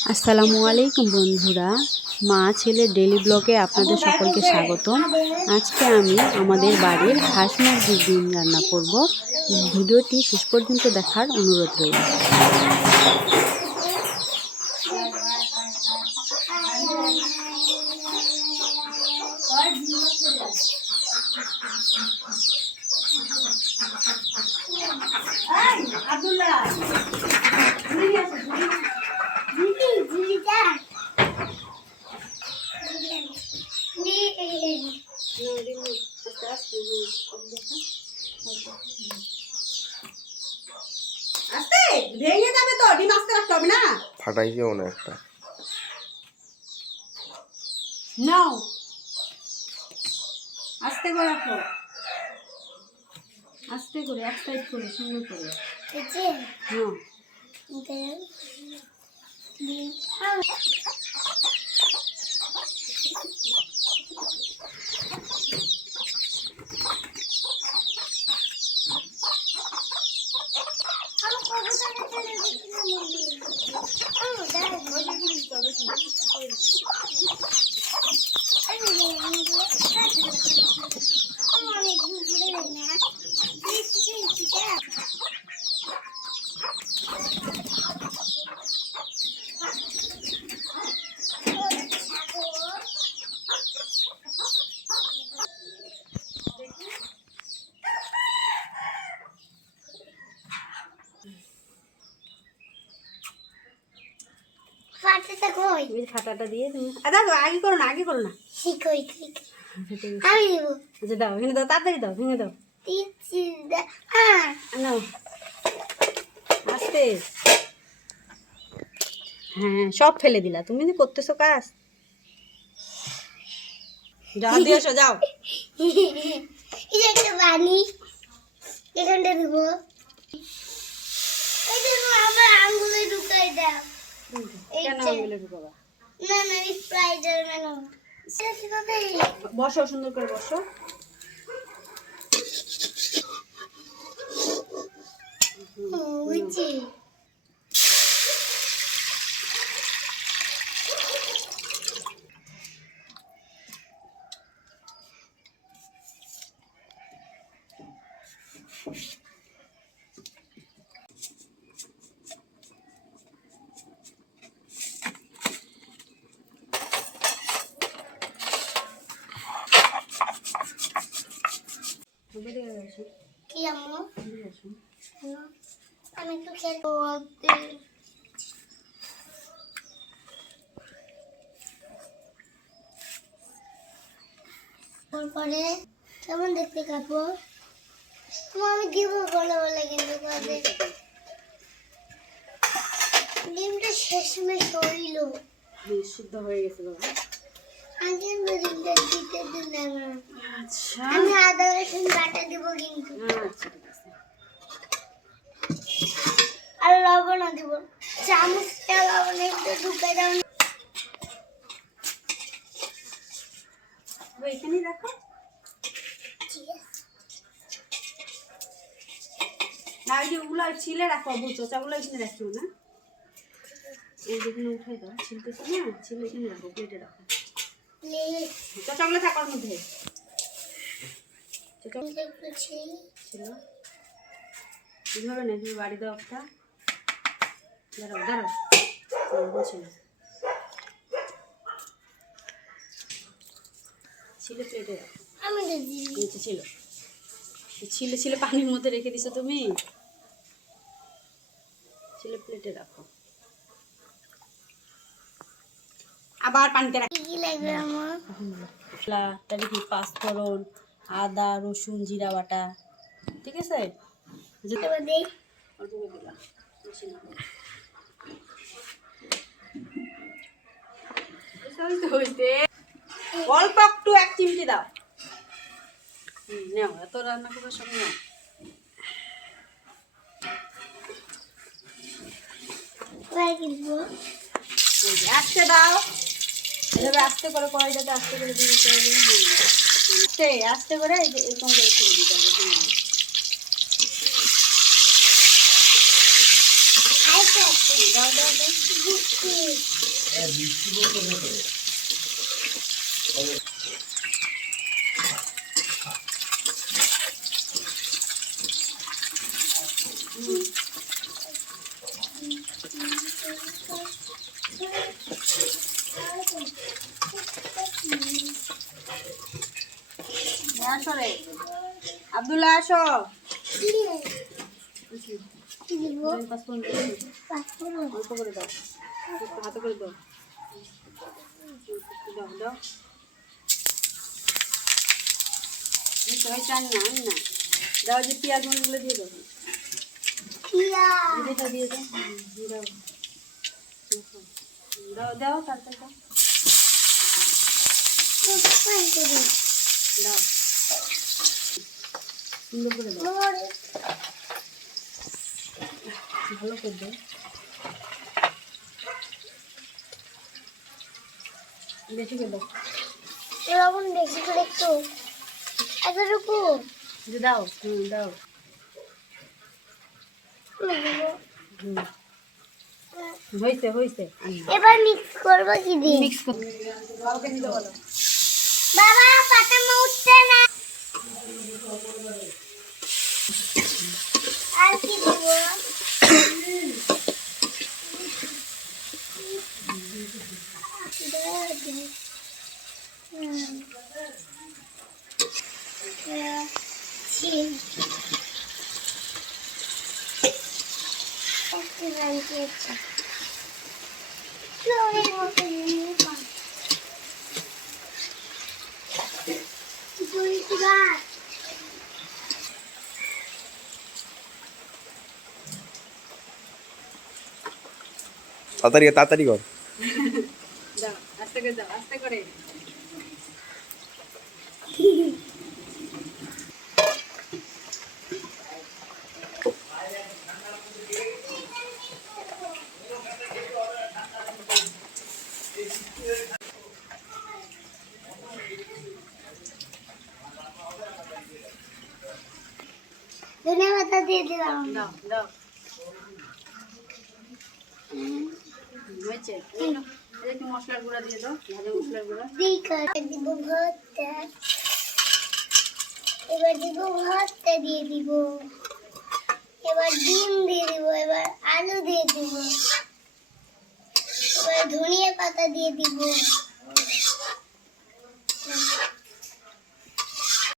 আসসালামু আলাইকুম বন্ধুরা। মা ছেলে ডেলি ব্লকে আপনাদের সকলকে স্বাগত আজকে আমি আমাদের বাড়ির হাঁস মুরগির ডিম রান্না করব। ভিডিওটি শেষ পর্যন্ত দেখার অনুরোধ রইল আস্তে ভেঙে যাবে তো ডিম আস্তে রাখতে হবে না ফাটাইছে একটা। নাও। আস্তে করে রাখো আস্তে করে এক সাইড করে সুন্দর করে। হ্যাঁ। কই? দিয়ে তুমি আ, দাও দাও, আগে করো না আগে করো না। ঠিক আমি দেব আচ্ছা দাও ভেঙে দাও তাড়াতাড়ি দাও ভেঙে দাও। দিচ্ছি হ্যাঁ। নাও। আস্তে। হ্যাঁ সব ফেলে দিলা। তুমি যে করতেছো কাজ। যাও দিয়ে এসো যাও। এই যে একটা বানি এখানটা দেবো আমার আঙ্গুলে ঢুকাই দাও। কেন। আঙুলে ঢুকাবা না না স্প্রাইডার ম্যান বসো সুন্দর করে বসো। বুঝছি কি আম্মু? আমি তো খেলব তারপরে কেমন দেখতে কাপড় আমি দিব বলে বলে কিন্তু ডিমটা শেষমেশ হইল। সিদ্ধ হয়ে গেছে আচ্ছা। আমি আদা রসুন বাটা দিব কিন্তু। আচ্ছা ঠিক আছে। আর লবণ দিব। চামচটা লবণ একটু ঢুকে দাও। তো এখানেই রাখো। না ওই যে ওগুলো ছিলে রাখো বুঝছ চাগুলো এখানে রাখিও না। এই যেখানে উঠাই দাও ছিলতেছো না ছিলে এখানে রাখো প্লেটে রাখো। চচাগুলো থাকার মধ্যে ছিল এইভাবে না তুমি বাড়ি দাও একটা দাঁড়াও দাঁড়াও হুম, বলছি না ছিলে প্লেটে ছিল ছিলে ছিলে পানির মধ্যে রেখে দিছো তুমি ছিলে প্লেটে রাখো আবার পানিতে রাখো। কি কি লাগবে আমার? মশলা কি পাঁচফোড়ন আদা রসুন জিরা বাটা ঠিক আছে? অল্প একটু এক চিমটি দাও। নাও এত রান্না নাও। কিনবো? এই দাও। এভাবে আস্তে করে কড়াইটাতে আস্তে করে দিয়ে দিতে হবে হ্যাঁ। আস্তে আস্তে করে এরকম করে ছেড়ে দিতে হবে হ্যাঁ। আচ্ছা দাও দাও দাও আসো আব্দুল্লাহ আসো। দিয়ে অল্প করে দাও। হাতে করে দাও। দাও দাও তো না দাও যে পেঁয়াজ মরিচগুলো দিয়ে দাও। দিয়ে দাও। হুম, দাও দাও দাও। তাড়াতাড়ি দাও দাও। সুন্দর করে ভালো করে বেশি করে দাও লবণ বেশি করে একটু এতটুকু দাও হুম দাও হয়েছে হয়েছে এবার মিক্স করব কি দিয়ে? মিক্স বলো বাবা পাতা উঠছে না। আর কি দেব গাছ তাড়াতাড়ি কর, তাড়াতাড়ি কর দাও দাও আস্তে করে ধনিয়া পাতা দিয়ে দিলাম। দাও দাও হুম, হয়েছে? মশলার গুঁড়া দিয়ে দাও ভাজা মশলার গুঁড়া। দিব এবার দিব দিয়ে দিব। এবার ডিম দিয়ে দিব, এবার আলু দিয়ে দিব। এবার ধনিয়া পাতা দিয়ে দিব।